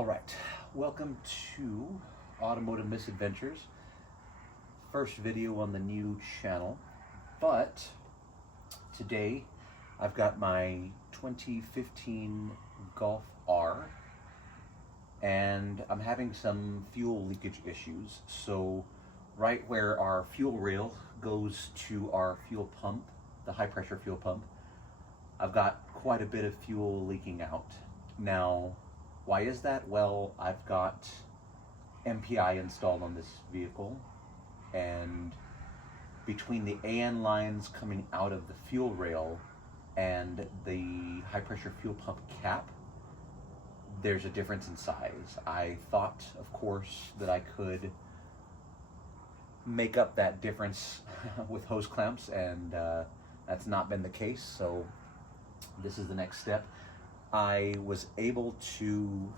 All right, welcome to Automotive Misadventures. First video on the new channel, but today I've got my 2015 Golf R and I'm having some fuel leakage issues. So right where our fuel rail goes to our fuel pump, the high pressure fuel pump, I've got quite a bit of fuel leaking out. Now, why is that? Well, I've got MPI installed on this vehicle, and between the AN lines coming out of the fuel rail and the high pressure fuel pump cap, there's a difference in size. I thought, of course, that I could make up that difference with hose clamps, and that's not been the case, so this is the next step. I was able to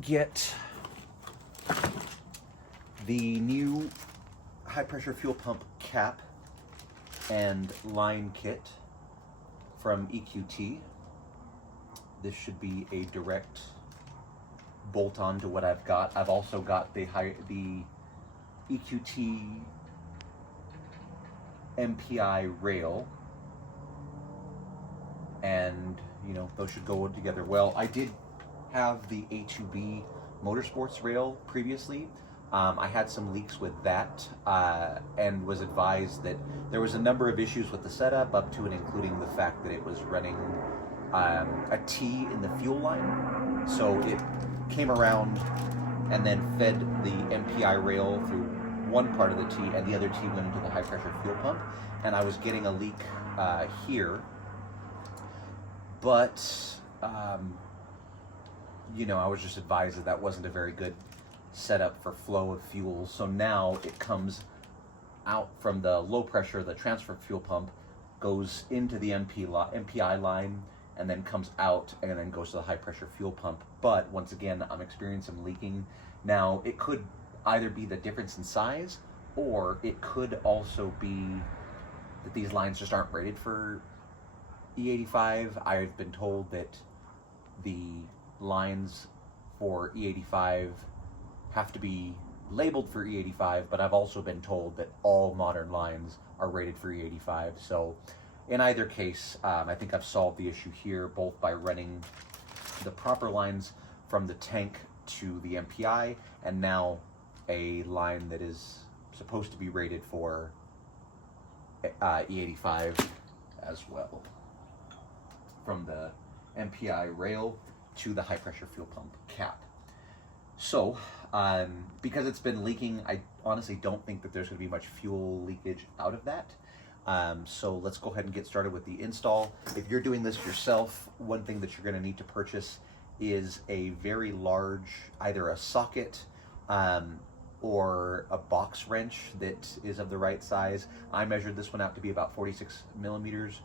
get the new high pressure fuel pump cap and line kit from EQT. This should be a direct bolt on to what I've got. I've also got the EQT MPI rail, and you know, those should go together well. I did have the A2B Motorsports rail previously. I had some leaks with that and was advised that there was a number of issues with the setup, up to and including the fact that it was running a T in the fuel line. So it came around and then fed the MPI rail through one part of the T, and the other T went into the high pressure fuel pump, and I was getting a leak here. But, you know, I was just advised that that wasn't a very good setup for flow of fuel. So now it comes out from the low pressure, the transfer fuel pump, goes into the MPI line, and then comes out and then goes to the high pressure fuel pump. But once again, I'm experiencing some leaking. Now, it could either be the difference in size, or it could also be that these lines just aren't rated for E85. I've been told that the lines for E85 have to be labeled for E85, but I've also been told that all modern lines are rated for E85. So in either case, I think I've solved the issue here, both by running the proper lines from the tank to the MPI, and now a line that is supposed to be rated for E85 as well, from the MPI rail to the high pressure fuel pump cap. So, because it's been leaking, I honestly don't think that there's going to be much fuel leakage out of that. So let's go ahead and get started with the install. If you're doing this yourself, one thing that you're going to need to purchase is a very large, either a socket or a box wrench that is of the right size. I measured this one out to be about 46 millimeters.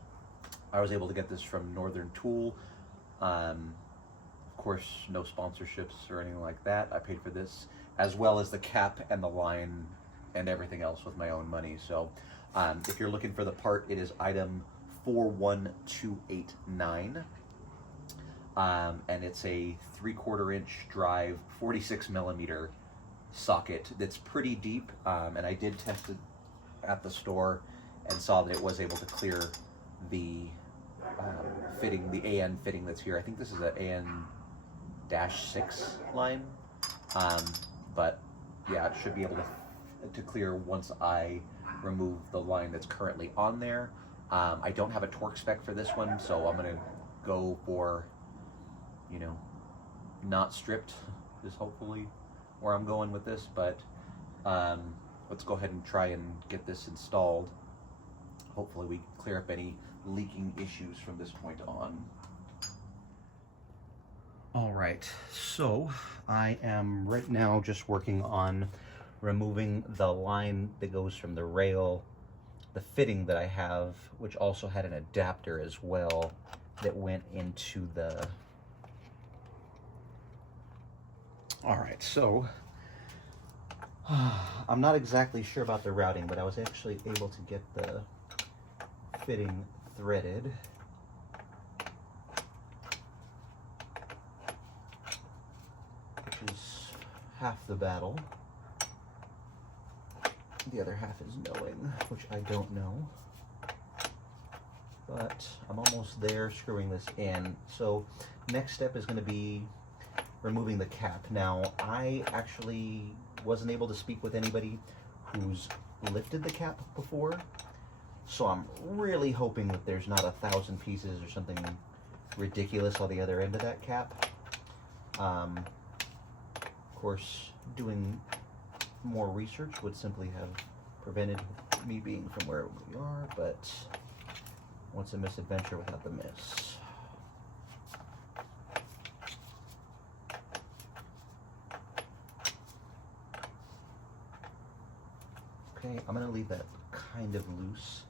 I was able to get this from Northern Tool. Of course, no sponsorships or anything like that. I paid for this, as well as the cap and the line and everything else with my own money. So if you're looking for the part, it is item 41289. And it's a 3/4 inch drive, 46 millimeter socket that's pretty deep. And I did test it at the store and saw that it was able to clear the fitting, the AN fitting that's here. I think this is an AN-6 line, but yeah, it should be able to clear once I remove the line that's currently on there. I don't have a torque spec for this one, so I'm gonna go for, you know, not stripped is hopefully where I'm going with this, but let's go ahead and try and get this installed. Hopefully we clear up any leaking issues from this point on. All right, so I am right now just working on removing the line that goes from the rail, the fitting that I have, which also had an adapter as well that went into the... All right, so I'm not exactly sure about the routing, but I was actually able to get the fitting threaded. half the battle. The other half is knowing, which I don't know. But I'm almost there screwing this in. So next step is going to be removing the cap. Now, I actually wasn't able to speak with anybody who's lifted the cap before, so I'm really hoping that there's not 1,000 pieces or something ridiculous on the other end of that cap. Of course, doing more research would simply have prevented me being from where we are, but what's a misadventure without the miss? Okay, I'm going to leave that kind of loose.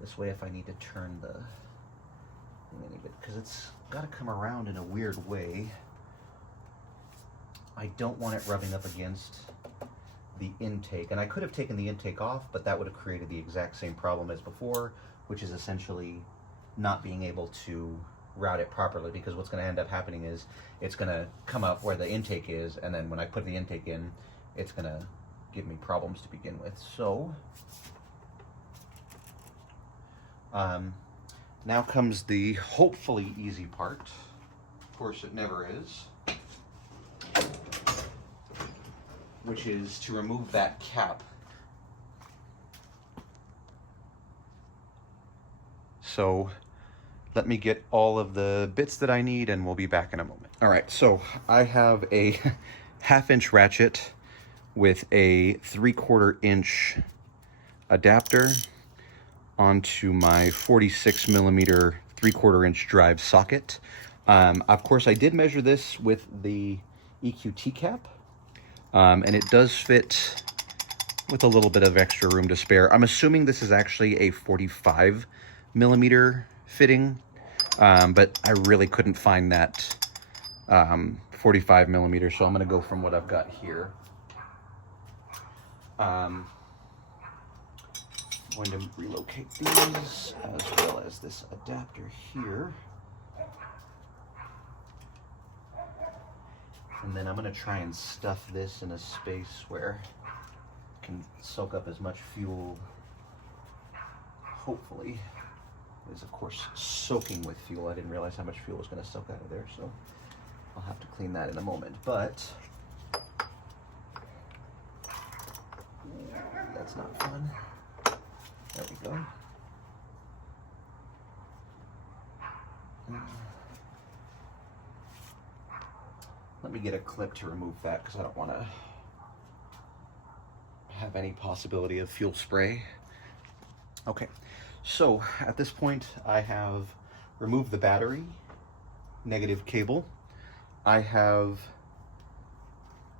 This way, if I need to turn the thing any bit, because it's got to come around in a weird way. I don't want it rubbing up against the intake. And I could have taken the intake off, but that would have created the exact same problem as before, which is essentially not being able to route it properly, because what's going to end up happening is it's going to come up where the intake is, and then when I put the intake in, it's going to give me problems to begin with. So now comes the hopefully easy part. Of course, it never is, which is to remove that cap. So let me get all of the bits that I need and we'll be back in a moment. All right, so I have a 1/2 inch ratchet with a 3/4 inch adapter onto my 46 millimeter 3/4 inch drive socket. Of course, I did measure this with the EQT cap, and it does fit with a little bit of extra room to spare. I'm assuming this is actually a 45 millimeter fitting, but I really couldn't find that 45 millimeter, so I'm going to go from what I've got here. I'm going to relocate these as well as this adapter here. And then I'm going to try and stuff this in a space where it can soak up as much fuel, hopefully. It is, of course, soaking with fuel. I didn't realize how much fuel was going to soak out of there, so I'll have to clean that in a moment. But that's not fun. There we go. Let me get a clip to remove that because I don't want to have any possibility of fuel spray. Okay, so at this point I have removed the battery, negative cable. I have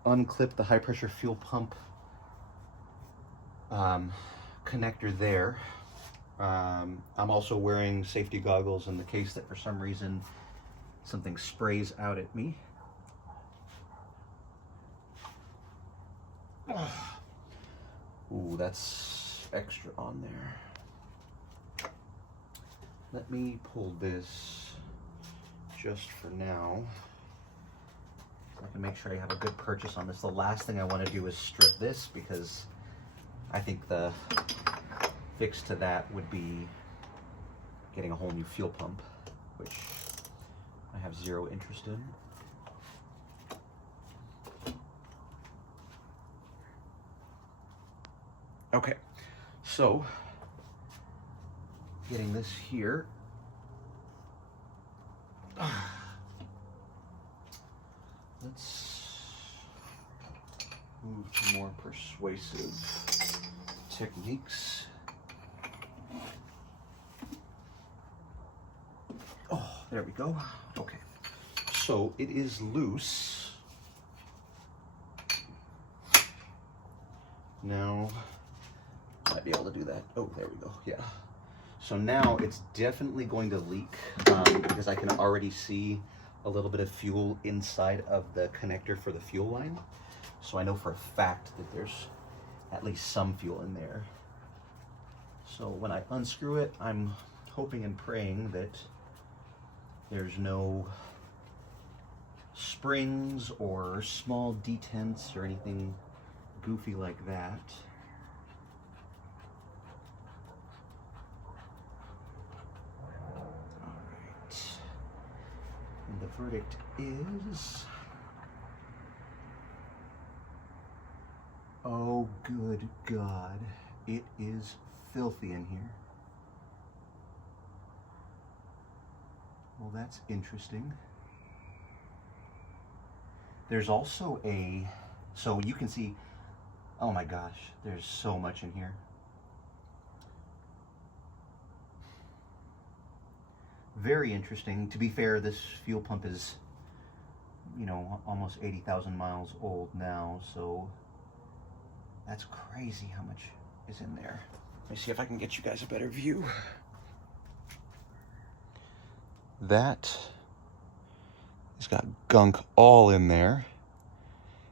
unclipped the high pressure fuel pump connector there. I'm also wearing safety goggles in the case that for some reason something sprays out at me. Ooh, that's extra on there. Let me pull this just for now. I can make sure I have a good purchase on this. The last thing I want to do is strip this, because I think the fix to that would be getting a whole new fuel pump, which I have zero interest in. Okay, so getting this here. Let's move to more persuasive techniques. Oh, there we go. Okay, so it is loose. Now, might be able to do that. Oh, there we go. Yeah. So now it's definitely going to leak because I can already see a little bit of fuel inside of the connector for the fuel line. So I know for a fact that there's at least some fuel in there. So when I unscrew it, I'm hoping and praying that there's no springs or small detents or anything goofy like that. All right. And the verdict is, oh good God, it is filthy in here. Well, that's interesting. There's also so you can see, oh my gosh, there's so much in here. Very interesting. To be fair, this fuel pump is, you know, almost 80,000 miles old now, so that's crazy how much is in there. Let me see if I can get you guys a better view. That has got gunk all in there.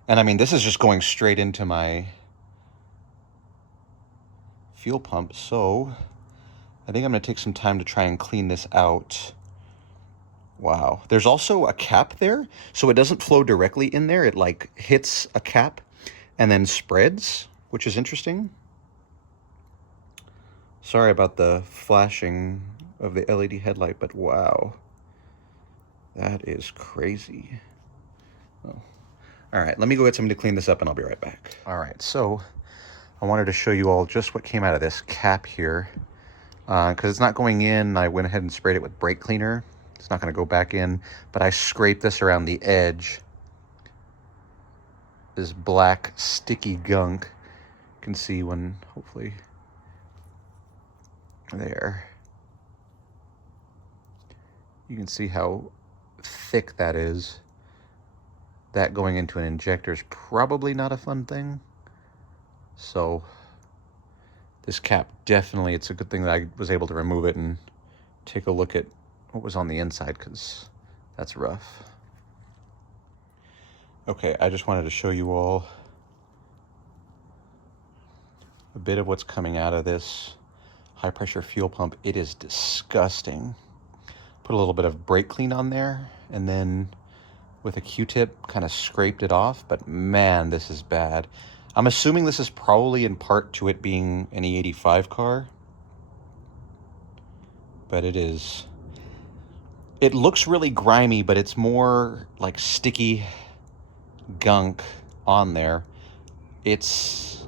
And I mean, this is just going straight into my fuel pump, so I think I'm gonna take some time to try and clean this out. Wow. There's also a cap there, so it doesn't flow directly in there. It like hits a cap and then spreads, which is interesting. Sorry about the flashing of the LED headlight, but wow. That is crazy. Oh. All right, let me go get somebody to clean this up and I'll be right back. All right, so I wanted to show you all just what came out of this cap here. Because it's not going in, I went ahead and sprayed it with brake cleaner. It's not going to go back in, but I scraped this around the edge. This black sticky gunk. You can see when, hopefully, there. You can see how thick that is. That going into an injector is probably not a fun thing. So this cap definitely, it's a good thing that I was able to remove it and take a look at what was on the inside, because that's rough. Okay, I just wanted to show you all a bit of what's coming out of this high pressure fuel pump. It is disgusting. Put a little bit of brake clean on there and then with a Q-tip kind of scraped it off, but man, this is bad. I'm assuming this is probably in part to it being an E85 car, but it is. It looks really grimy, but it's more like sticky gunk on there. It's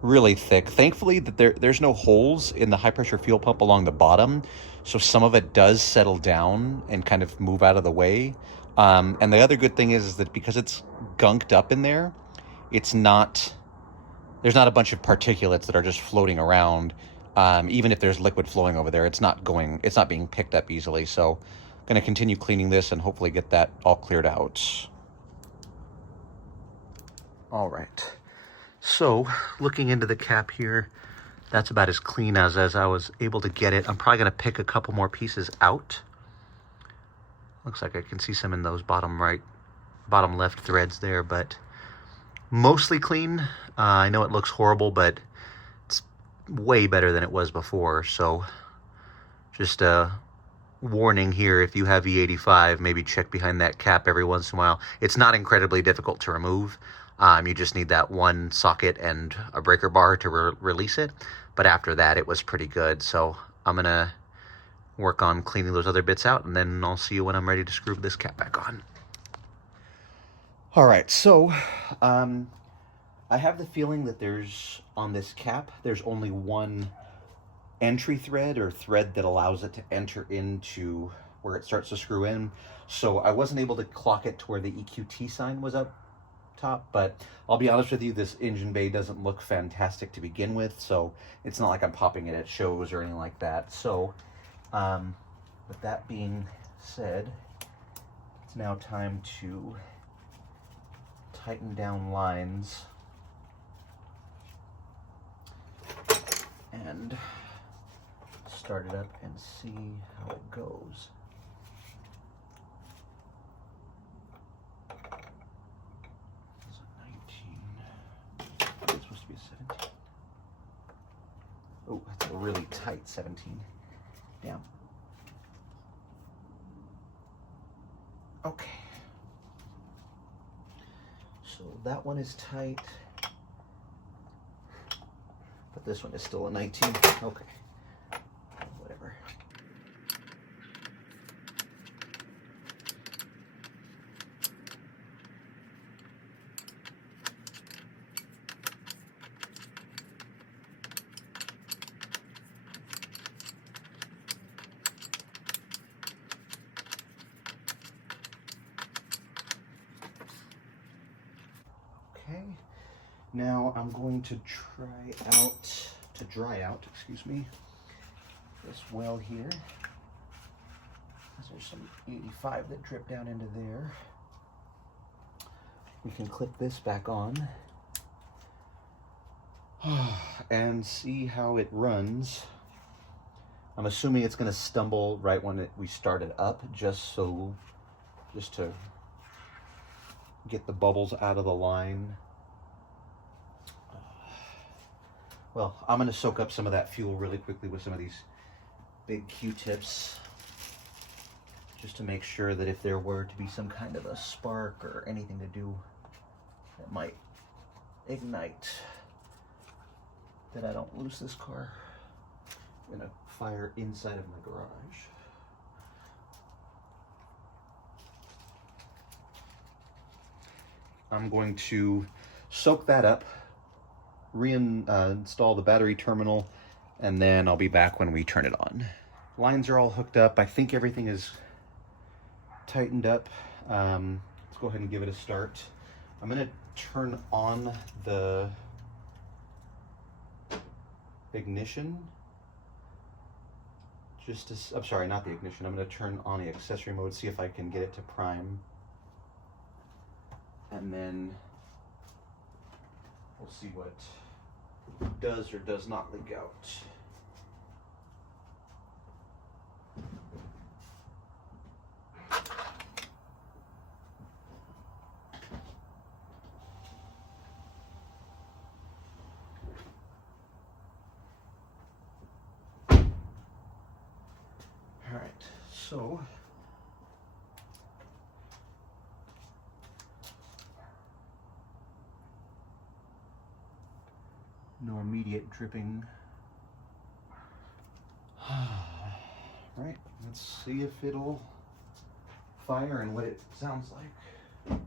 really thick. Thankfully, that there's no holes in the high pressure fuel pump along the bottom, so some of it does settle down and kind of move out of the way. And the other good thing is that because it's gunked up in there, it's not, there's not a bunch of particulates that are just floating around. Even if there's liquid flowing over there, it's not being picked up easily. So I'm going to continue cleaning this and hopefully get that all cleared out. All right. So looking into the cap here, that's about as clean as I was able to get it. I'm probably going to pick a couple more pieces out. Looks like I can see some in those bottom left threads there, but mostly clean. I know it looks horrible, but it's way better than it was before. So just a warning here, if you have E85, maybe check behind that cap every once in a while. It's not incredibly difficult to remove. You just need that one socket and a breaker bar to release it. But after that, it was pretty good. So I'm going to work on cleaning those other bits out, and then I'll see you when I'm ready to screw this cap back on. All right, so I have the feeling that on this cap, there's only one entry thread or thread that allows it to enter into where it starts to screw in. So I wasn't able to clock it to where the EQT sign was up top, but I'll be honest with you, this engine bay doesn't look fantastic to begin with, so it's not like I'm popping it at shows or anything like that. So with that being said, it's now time to tighten down lines and start it up and see how it goes. It's a 19. It's supposed to be a 17. Oh, that's a really tight 17. Damn. Okay. So that one is tight, but this one is still a 19. Okay, whatever. Okay, now I'm going to dry out, excuse me, this well here. There's some 85 that drip down into there. We can clip this back on and see how it runs. I'm assuming it's going to stumble right when we start it up, just to get the bubbles out of the line. Well, I'm going to soak up some of that fuel really quickly with some of these big Q-tips, just to make sure that if there were to be some kind of a spark or anything to do that might ignite, that I don't lose this car in a fire inside of my garage. I'm going to soak that up, reinstall the battery terminal, and then I'll be back when we turn it on. Lines are all hooked up. I think everything is tightened up. Let's go ahead and give it a start. I'm going to turn on the ignition. I'm sorry, not the ignition. I'm going to turn on the accessory mode, see if I can get it to prime. And then we'll see what does or does not leak out. All right, so no immediate dripping. Right, let's see if it'll fire and what it sounds like.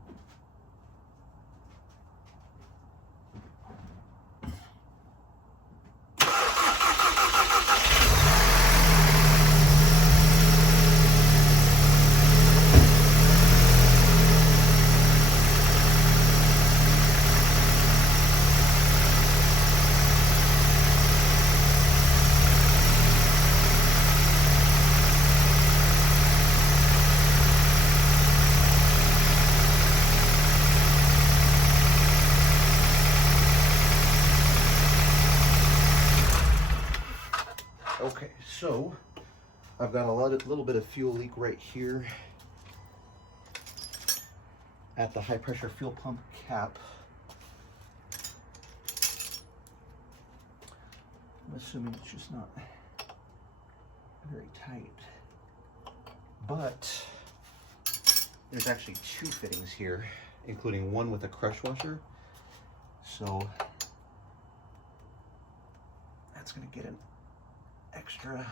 Okay, so I've got a little bit of fuel leak right here at the high pressure fuel pump cap. I'm assuming it's just not very tight, but there's actually two fittings here, including one with a crush washer. So that's going to get an extra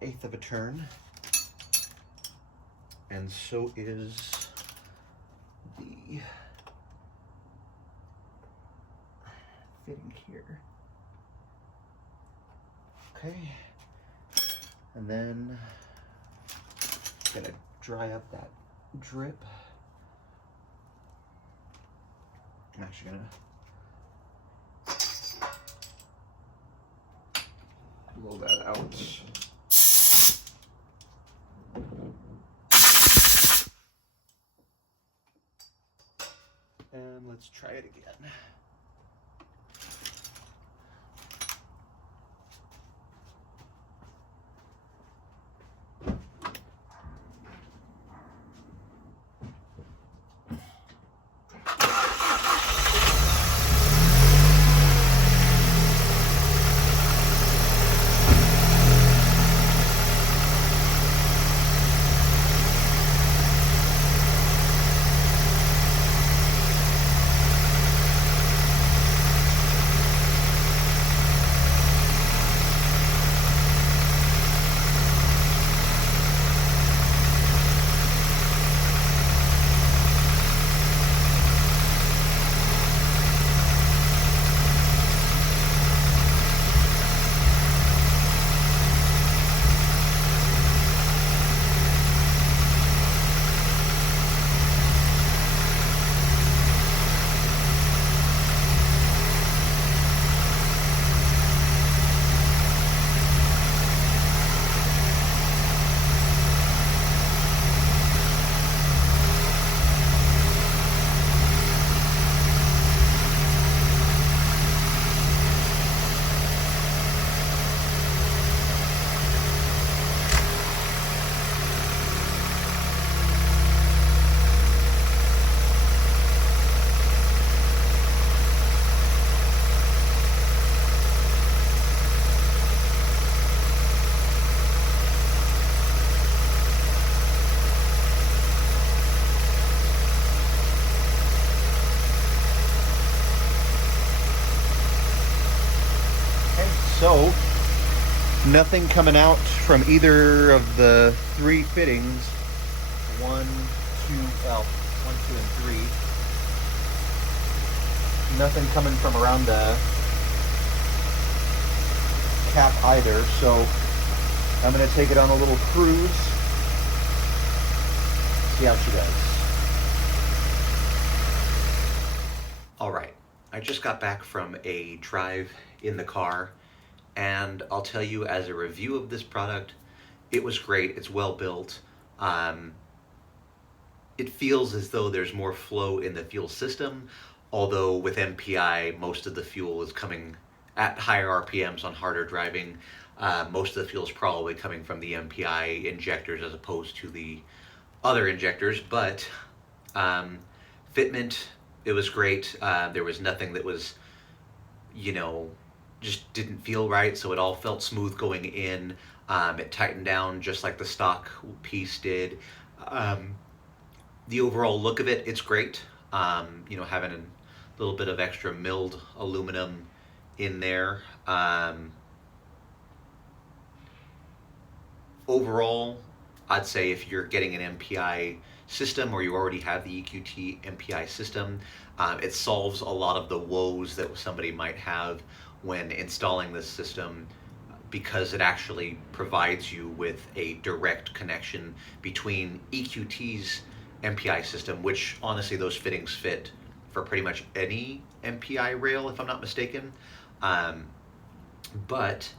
1/8 of a turn, and so is the fitting here. Okay, and then I'm gonna dry up that drip. I'm actually gonna blow that out. And let's try it again. So, nothing coming out from either of the three fittings. 1, 2, well, 1, 2, and 3. Nothing coming from around the cap either, so I'm going to take it on a little cruise, see how she does. All right, I just got back from a drive in the car, and I'll tell you, as a review of this product, it was great. It's well built. It feels as though there's more flow in the fuel system, although with MPI, most of the fuel is coming at higher RPMs on harder driving. Most of the fuel is probably coming from the MPI injectors as opposed to the other injectors, but fitment, it was great. There was nothing that was, just didn't feel right, so it all felt smooth going in. It tightened down just like the stock piece did. The overall look of it, it's great. Having a little bit of extra milled aluminum in there. Overall, I'd say if you're getting an MPI system or you already have the EQT MPI system, it solves a lot of the woes that somebody might have when installing this system, because it actually provides you with a direct connection between EQT's MPI system, which honestly those fittings fit for pretty much any MPI rail, if I'm not mistaken. But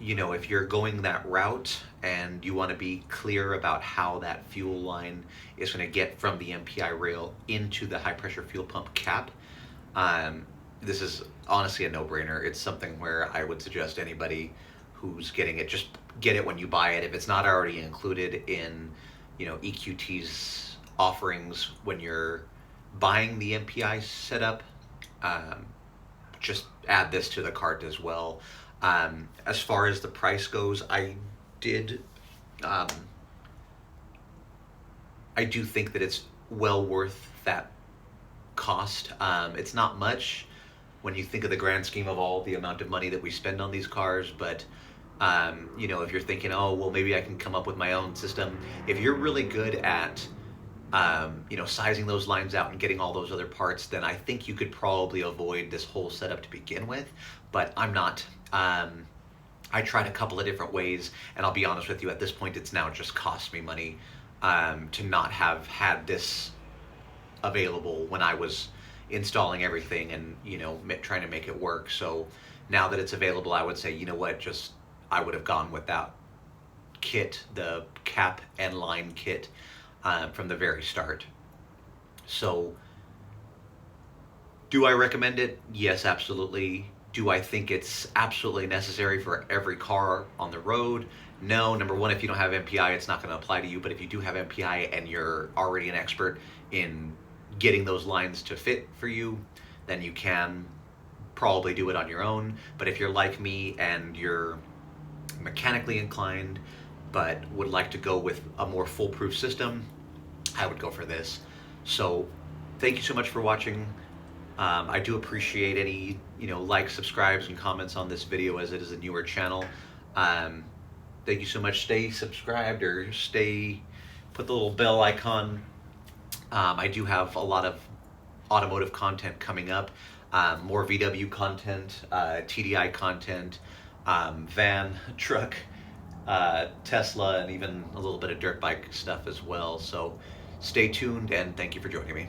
if you're going that route and you want to be clear about how that fuel line is going to get from the MPI rail into the high pressure fuel pump cap, this is honestly a no-brainer. It's something where I would suggest anybody who's getting it, just get it when you buy it. If it's not already included in EQT's offerings when you're buying the MPI setup, just add this to the cart as well. As far as the price goes, I do think that it's well worth that cost. It's not much when you think of the grand scheme of all the amount of money that we spend on these cars, but if you're thinking, oh, well, maybe I can come up with my own system, if you're really good at sizing those lines out and getting all those other parts, then I think you could probably avoid this whole setup to begin with. But I'm not. I tried a couple of different ways, and I'll be honest with you, at this point it's now just cost me money to not have had this available when I was installing everything and trying to make it work. So now that it's available, I would say, I would have gone with that kit, the cap and line kit, from the very start. So do I recommend it? Yes, absolutely. Do I think it's absolutely necessary for every car on the road? No. Number one, if you don't have MPI, it's not going to apply to you. But if you do have MPI and you're already an expert in getting those lines to fit for you, then you can probably do it on your own. But if you're like me and you're mechanically inclined but would like to go with a more foolproof system, I would go for this. So thank you so much for watching. I do appreciate any likes, subscribes, and comments on this video, as it is a newer channel. Thank you so much. Stay subscribed, or put the little bell icon. I do have a lot of automotive content coming up, more VW content, TDI content, van, truck, Tesla, and even a little bit of dirt bike stuff as well. So stay tuned, and thank you for joining me.